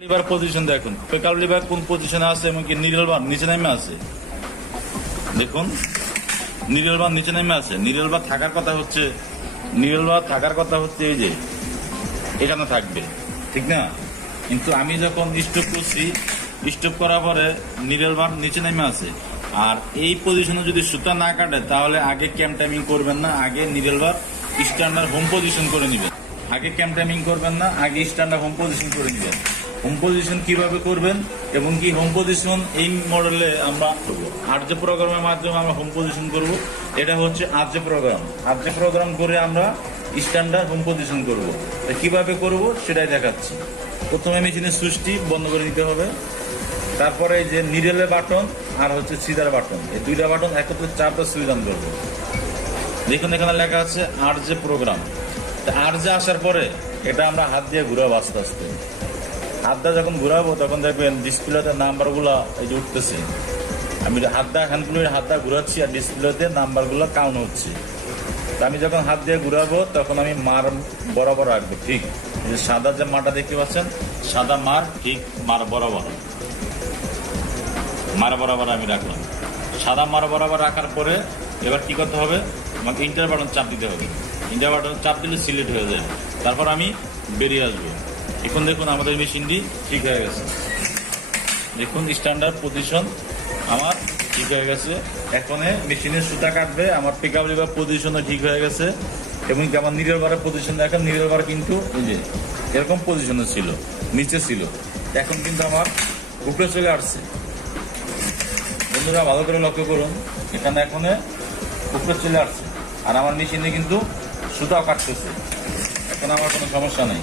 Liver position দেখুন, পেকাল liver কোন পজিশনে আছে এবং কি নিডল বার নিচে নেমে আছে। দেখুন নিডল বার নিচে নেমে আছে। নিডল বার থাকার কথা হচ্ছে এই যে এখানে থাকবে, ঠিক না? কিন্তু আমি যখন স্টপ করছি, স্টপ করার পরে নিডল বার নিচে নেমে আছে। আর এই পজিশনে যদি সুতা না কাটে তাহলে আগে ক্যাম টাইমিং করবেন না, আগে needle bar standard home position করে নেবেন। আগে ক্যাম টাইমিং করবেন না, আগে স্ট্যান্ডার্ড হোম পজিশন করে নেবেন। হোম পজিশন কিভাবে করবেন এবং কি হোম পজিশন এই মডেলে আমরা আরজে প্রোগ্রামের মাধ্যমে আমরা হোম পজিশন করব। এটা হচ্ছে আরজে প্রোগ্রাম করে আমরা স্ট্যান্ডার্ড হোম পজিশন করব। কিভাবে করব সেটাই দেখাচ্ছি। প্রথমে মেশিনের সুইচটি বন্ধ করে নিতে হবে। তারপরে যে নিডেলের বাটন আর হচ্ছে সিজার বাটন, এই দুইটা বাটন একত্রে চাপটা সুইচ অন করবো। দেখুন এখানে লেখা আছে আরজে প্রোগ্রাম। আরজে আসার পরে এটা আমরা হাত দিয়ে ঘুরাবো আস্তে আস্তে। হাতটা যখন ঘুরাবো তখন দেখবেন ডিসপ্লেতে নাম্বারগুলো এই যে উঠতেছে। আমি হাতটা ঘুরাচ্ছি আর ডিসপ্লেতে নাম্বারগুলো কাউন্ট হচ্ছে। তা আমি যখন হাত দিয়ে ঘুরাবো তখন আমি মার বরাবর রাখবো, ঠিক এই যে সাদা যে মারটা দেখতে পাচ্ছেন, সাদা মার ঠিক মার বরাবর আমি রাখলাম। সাদা মার বরাবর রাখার পরে এবার কি করতে হবে, আমাকে ইন্টার বাটন চাপ দিতে হবে। ইন্টার বাটন চাপ দিলে সিলেক্ট হয়ে যায়। তারপর আমি বেরিয়ে আসবো। এখন দেখুন আমাদের মেশিনটি ঠিক হয়ে গেছে। দেখুন স্ট্যান্ডার্ড পজিশন আমার ঠিক হয়ে গেছে। এখন মেশিনের সুতা কাটবে, আমার পিকআপ লিভার পজিশনও ঠিক হয়ে গেছে। এবং কি আমার নিডল বারের পজিশন দেখেন, নিডল বার কিন্তু এই যে এরকম পজিশনে ছিল, নিচে ছিল, এখন কিন্তু আমার উপরে চলে আসছে। বন্ধুরা ভালো করে লক্ষ্য করুন, এখানে এখন উপরে চলে আসছে আর আমার মেশিনে কিন্তু সুতাও কাটতেছে। এখন আমার কোনো সমস্যা নেই।